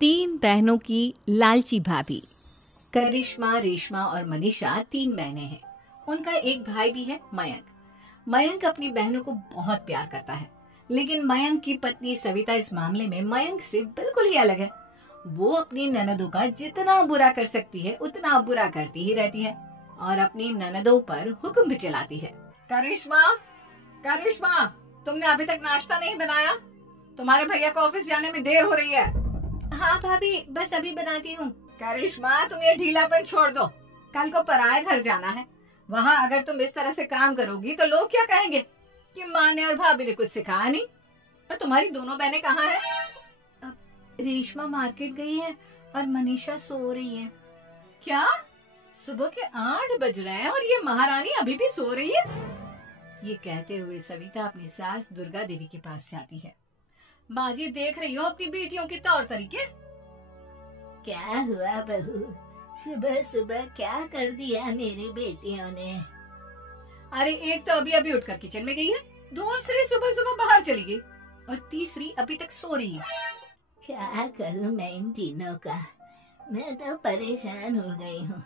तीन बहनों की लालची भाभी। करिश्मा, रेशमा और मनीषा तीन बहनें हैं। उनका एक भाई भी है, मयंक। मयंक अपनी बहनों को बहुत प्यार करता है, लेकिन मयंक की पत्नी सविता इस मामले में मयंक से बिल्कुल ही अलग है। वो अपनी ननदों का जितना बुरा कर सकती है उतना बुरा करती ही रहती है और अपनी ननदों पर हुक्म भी चलाती है। करिश्मा, करिश्मा, तुमने अभी तक नाश्ता नहीं बनाया? तुम्हारे भैया को ऑफिस जाने में देर हो रही है। हाँ भाभी, बस अभी बनाती हूँ। करिश्मा, तुम ये ढीलापन छोड़ दो। कल को पराये घर जाना है। वहाँ अगर तुम इस तरह से काम करोगी तो लोग क्या कहेंगे कि माँ ने और भाभी ने कुछ सिखाया नहीं। और तुम्हारी दोनों बहनें कहाँ हैं? रेशमा मार्केट गई है और मनीषा सो रही है। क्या? सुबह के 8 बज रहे हैं और ये महारानी अभी भी सो रही है? ये कहते हुए सविता अपनी सास दुर्गा देवी के पास जाती है। माँ जी, देख रही हो अपनी बेटियों के तौर तरीके? क्या हुआ बहू, सुबह सुबह क्या कर दिया मेरी बेटियों ने? अरे एक तो अभी अभी उठकर किचन में गई है, दूसरी सुबह सुबह बाहर चली गई और तीसरी अभी तक सो रही है। क्या करूं मैं इन तीनों का? मैं तो परेशान हो गई हूँ।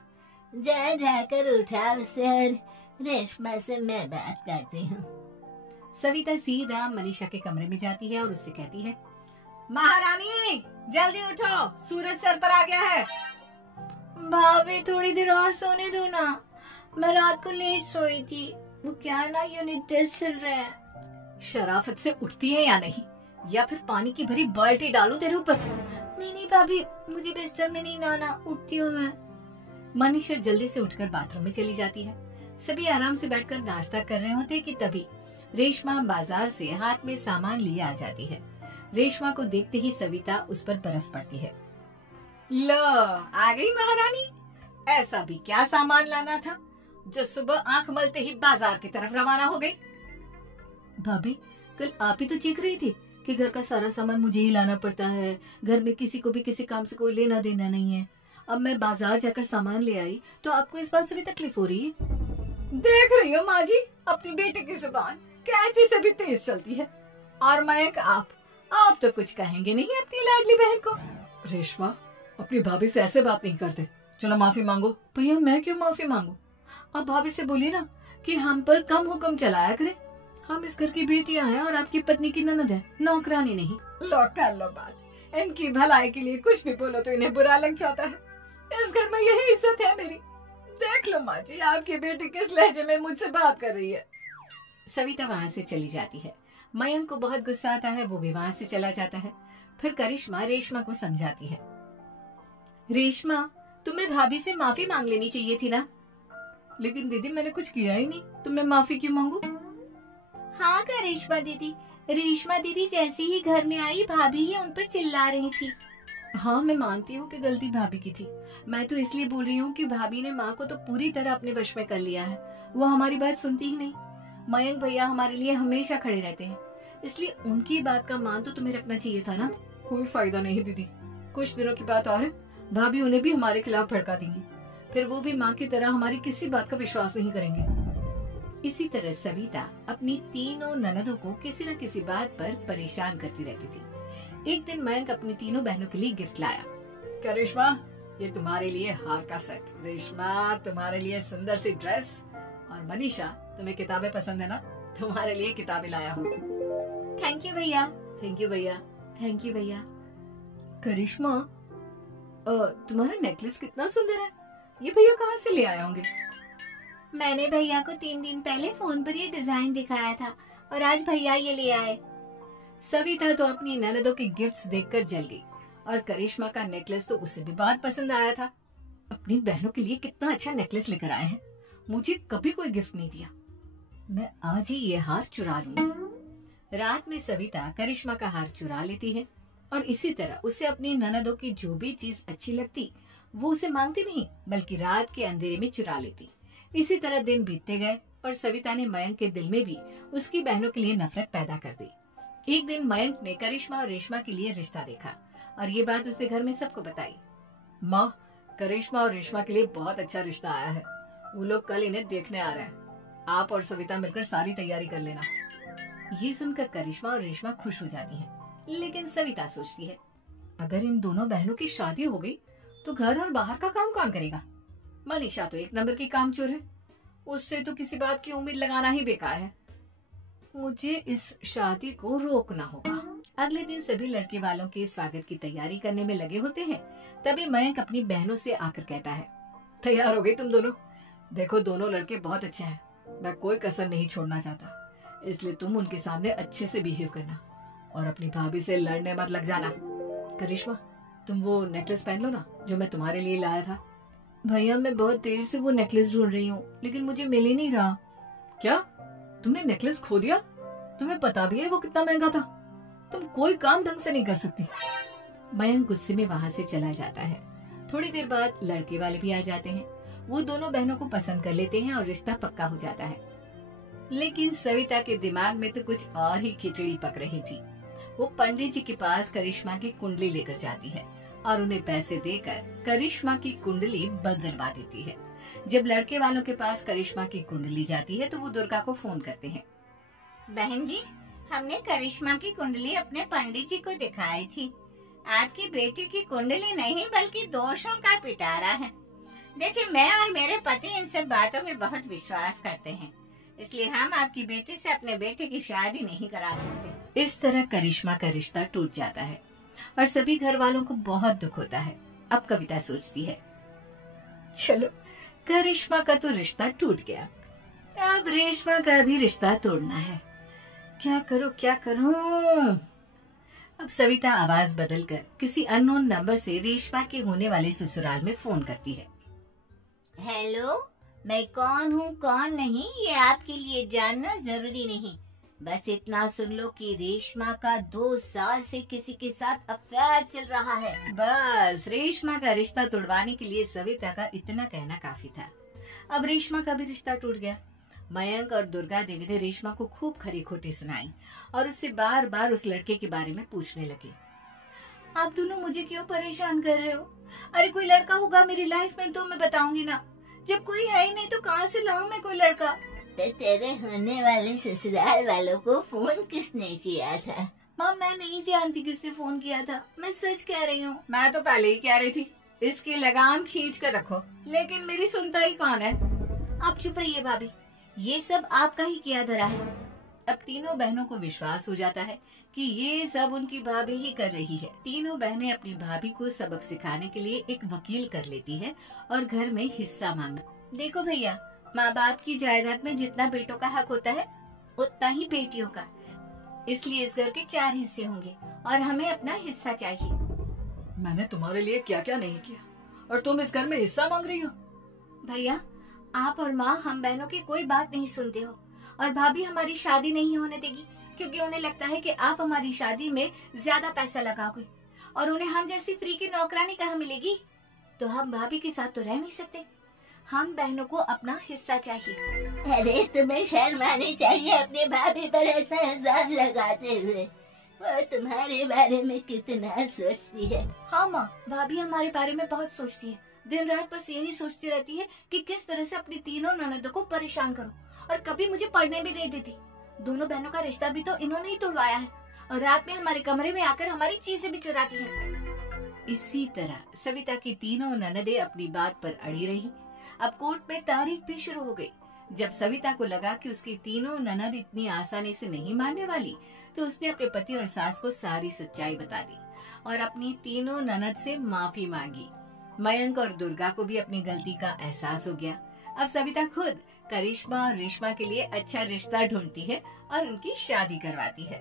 जा जाकर उठा उसे और रेशमा से मैं बात करती हूँ। सविता सीधा मनीषा के कमरे में जाती है और उससे कहती है, महारानी जल्दी उठो, सूरज सर पर आ गया है। भाभी थोड़ी देर और सोने दो ना, मैं रात को लेट सोई थी। वो क्या ना यूनिट टेस्ट चल रहा है। शराफत से उठती है या नहीं, या फिर पानी की भरी बाल्टी डालूं तेरे ऊपर? नहीं भाभी, मुझे बिस्तर में नहीं आना, उठती हूँ मैं। मनीषा जल्दी से उठकर बाथरूम में चली जाती है। सभी आराम से बैठकर नाश्ता कर रहे होते कि तभी रेशमा बाजार से हाथ में सामान लिए आ जाती है। रेशमा को देखते ही सविता उस पर बरस पड़ती है। लो, आ गई महारानी। ऐसा भी क्या सामान लाना था जो सुबह आंख मलते ही बाजार की तरफ रवाना हो गई? भाभी, कल आप ही तो चीख रही थी कि घर का सारा सामान मुझे ही लाना पड़ता है, घर में किसी को भी किसी काम से कोई लेना देना नहीं है। अब मैं बाजार जाकर सामान ले आई तो आपको इस बात से भी तकलीफ हो रही है? देख रही हो माँ जी, अपनी बेटी की जुबान कैंची से भी तेज चलती है। और मयंक, आप तो कुछ कहेंगे नहीं अपनी लाडली बहन को। रेशमा, अपनी भाभी से ऐसे बात नहीं करते। चलो माफी मांगो। भैया, मैं क्यों माफी मांगू? आप भाभी से बोलिए ना कि हम पर कम हुक्म चलाया करे। हम इस घर की बेटियां हैं और आपकी पत्नी की ननद है, नौकरानी नहीं। लो कर लो बात। इनकी भलाई के लिए कुछ भी बोलो तो इन्हें बुरा लग जाता है। इस घर में यही इज्जत है मेरी। देख लो माँ जी, आपकी बेटी किस लहजे में मुझसे बात कर रही है। सविता वहाँ से चली जाती है। मयंक को बहुत गुस्सा आता है, वो भी वहाँ से चला जाता है। फिर करिश्मा रेशमा को समझाती है, रेशमा, तुम्हें भाभी से माफी मांग लेनी चाहिए थी ना। लेकिन दीदी, मैंने कुछ किया ही नहीं, तो मैं माफी क्यों मांगू? हाँ करिश्मा दीदी, रेशमा दीदी जैसी ही घर में आई, भाभी ही उन पर चिल्ला रही थी। हाँ, मैं मानती हूँ कि गलती भाभी की थी। मैं तो इसलिए बोल रही हूँ कि भाभी ने माँ को तो पूरी तरह अपने वश में कर लिया है। वो हमारी बात सुनती ही नहीं। मयंक भैया हमारे लिए हमेशा खड़े रहते हैं, इसलिए उनकी बात का मान तो तुम्हें रखना चाहिए था ना। कोई फायदा नहीं दीदी, कुछ दिनों की बात और है, भाभी उन्हें भी हमारे खिलाफ भड़का देंगी। फिर वो भी माँ की तरह हमारी किसी बात का विश्वास नहीं करेंगे। इसी तरह सविता अपनी तीनों ननदों को किसी न किसी बात पर परेशान करती रहती थी। एक दिन मयंक अपनी तीनों बहनों के लिए गिफ्ट लाया। करिश्मा, ये तुम्हारे लिए हार का सेट। रेशमा, तुम्हारे लिए सुंदर सी ड्रेस। और मनीषा, तुम्हें किताबें पसंद है ना, तुम्हारे लिए किताबें लाया हूँ। थैंक यू भैया। थैंक यू भैया। थैंक यू भैया। करिश्मा, तुम्हारा नेकलेस कितना सुंदर है। ये भैया कहाँ से ले आए होंगे? मैंने भैया को 3 दिन पहले फोन पर ये डिजाइन दिखाया था और आज भैया ये ले आए। सविता तो अपनी ननदों के गिफ्ट्स देखकर जल गई और करिश्मा का नेकलेस तो उसे भी बहुत पसंद आया था। अपनी बहनों के लिए कितना अच्छा नेकलेस लेकर आए हैं, मुझे कभी कोई गिफ्ट नहीं दिया। मैं आज ही ये हार चुरा लूंगी। रात में सविता करिश्मा का हार चुरा लेती है और इसी तरह उसे अपनी ननदों की जो भी चीज अच्छी लगती वो उसे मांगती नहीं, बल्कि रात के अंधेरे में चुरा लेती। इसी तरह दिन बीतते गए और सविता ने मयंक के दिल में भी उसकी बहनों के लिए नफरत पैदा कर दी। एक दिन मयंक ने करिश्मा और रेशमा के लिए रिश्ता देखा और ये बात उसने घर में सबको बताई। माँ, करिश्मा और रेशमा के लिए बहुत अच्छा रिश्ता आया है। वो लोग कल इन्हें देखने आ रहे हैं। आप और सविता मिलकर सारी तैयारी कर लेना। ये सुनकर करिश्मा और रेशमा खुश हो जाती हैं, लेकिन सविता सोचती है, अगर इन दोनों बहनों की शादी हो गई तो घर और बाहर का काम कौन करेगा? मनीषा तो एक नंबर की कामचोर है, उससे तो किसी बात की उम्मीद लगाना ही बेकार है। मुझे इस शादी को रोकना होगा। अगले दिन सभी लड़के वालों के स्वागत की तैयारी करने में लगे होते हैं। तभी मयंक अपनी बहनों से आकर कहता है, तैयार हो गई तुम दोनों? देखो दोनों लड़के बहुत अच्छे हैं, मैं कोई कसर नहीं छोड़ना चाहता, इसलिए तुम उनके सामने अच्छे से बिहेव करना और अपनी भाभी से लड़ने मत लग जाना। करिश्मा, तुम वो नेकलेस पहन लो ना जो मैं तुम्हारे लिए लाया था। भैया मैं बहुत देर से वो नेकलेस ढूंढ रही हूँ, लेकिन मुझे मिल ही नहीं रहा। क्या तुमने नेकलेस खो दिया? तुम्हें पता भी है वो कितना महंगा था? तुम कोई काम ढंग से नहीं कर सकती। मयंक गुस्से में वहाँ से चला जाता है। थोड़ी देर बाद लड़के वाले भी आ जाते हैं। वो दोनों बहनों को पसंद कर लेते हैं और रिश्ता पक्का हो जाता है। लेकिन सविता के दिमाग में तो कुछ और ही खिचड़ी पक रही थी। वो पंडित जी के पास करिश्मा की कुंडली लेकर जाती है और उन्हें पैसे देकर करिश्मा की कुंडली बदलवा देती है। जब लड़के वालों के पास करिश्मा की कुंडली जाती है तो वो दुर्गा को फोन करते हैं। बहन जी, हमने करिश्मा की कुंडली अपने पंडित जी को दिखाई थी। आपकी बेटी की कुंडली नहीं बल्कि दोषों का पिटारा है। देखिए, मैं और मेरे पति इन सब बातों में बहुत विश्वास करते हैं, इसलिए हम आपकी बेटी से अपने बेटे की शादी नहीं करा सकते। इस तरह करिश्मा का रिश्ता टूट जाता है और सभी घर वालों को बहुत दुख होता है। अब कविता सोचती है, चलो करिश्मा का तो रिश्ता टूट गया, अब रेशमा का भी रिश्ता तोड़ना है। क्या करूं? अब सविता आवाज बदलकर किसी अननोन नंबर से रेशमा के होने वाले ससुराल में फोन करती है। हेलो, मैं कौन हूँ कौन नहीं ये आपके लिए जानना जरूरी नहीं। बस इतना सुन लो कि रेशमा का 2 साल से किसी के साथ अफेयर चल रहा है। बस रेशमा का रिश्ता तोड़वाने के लिए सविता का इतना कहना काफी था। अब रेशमा का भी रिश्ता टूट गया। मयंक और दुर्गा देवी ने रेशमा को खूब खरी खोटी सुनाई और उससे बार बार उस लड़के के बारे में पूछने लगे। आप दोनों मुझे क्यों परेशान कर रहे हो? अरे कोई लड़का होगा मेरी लाइफ में तो मैं बताऊंगी ना, जब कोई है ही नहीं तो कहाँ से लाऊं मैं कोई लड़का? तो तेरे होने वाले ससुराल वालों को फोन किसने किया था? माँ मैं नहीं जानती किसने फोन किया था, मैं सच कह रही हूँ। मैं तो पहले ही कह रही थी इसकी लगाम खींच कर रखो, लेकिन मेरी सुनता ही कौन है। आप चुप रहिए भाभी, ये सब आपका ही किया धरा है। अब तीनों बहनों को विश्वास हो जाता है कि ये सब उनकी भाभी ही कर रही है। तीनों बहनें अपनी भाभी को सबक सिखाने के लिए एक वकील कर लेती है और घर में हिस्सा मांगा। देखो भैया, माँ बाप की जायदाद में जितना बेटों का हक होता है उतना ही बेटियों का, इसलिए इस घर के 4 हिस्से होंगे और हमें अपना हिस्सा चाहिए। मैंने तुम्हारे लिए क्या क्या नहीं किया और तुम इस घर में हिस्सा मांग रही हो? भैया, आप और माँ हम बहनों की कोई बात नहीं सुनते हो और भाभी हमारी शादी नहीं होने देगी क्योंकि उन्हें लगता है कि आप हमारी शादी में ज्यादा पैसा लगाओगे और उन्हें हम जैसी फ्री की नौकरानी कहाँ मिलेगी। तो हम भाभी के साथ तो रह नहीं सकते, हम बहनों को अपना हिस्सा चाहिए। अरे तुम्हें शर्म आनी चाहिए अपने भाभी पर ऐसा इल्जाम लगाते हुए। वो तुम्हारे बारे में कितना सोचती है। हाँ माँ, भाभी हमारे बारे में बहुत सोचती है, दिन रात बस यही सोचती रहती है कि किस तरह से अपनी तीनों ननदों को परेशान करूं और कभी मुझे पढ़ने भी नहीं देती। दोनों बहनों का रिश्ता भी तो इन्होंने ही तोड़वाया है और रात में हमारे कमरे में आकर हमारी चीजें भी चुराती हैं। इसी तरह सविता की तीनों ननदें अपनी बात पर अड़ी रही। अब कोर्ट में तारीख भी शुरू हो गई। जब सविता को लगा कि उसकी तीनों ननद इतनी आसानी से नहीं मानने वाली, तो उसने अपने पति और सास को सारी सच्चाई बता दी और अपनी तीनों ननद से माफी मांगी। मयंक और दुर्गा को भी अपनी गलती का एहसास हो गया। अब सविता खुद करिश्मा और रेशमा के लिए अच्छा रिश्ता ढूंढती है और उनकी शादी करवाती है।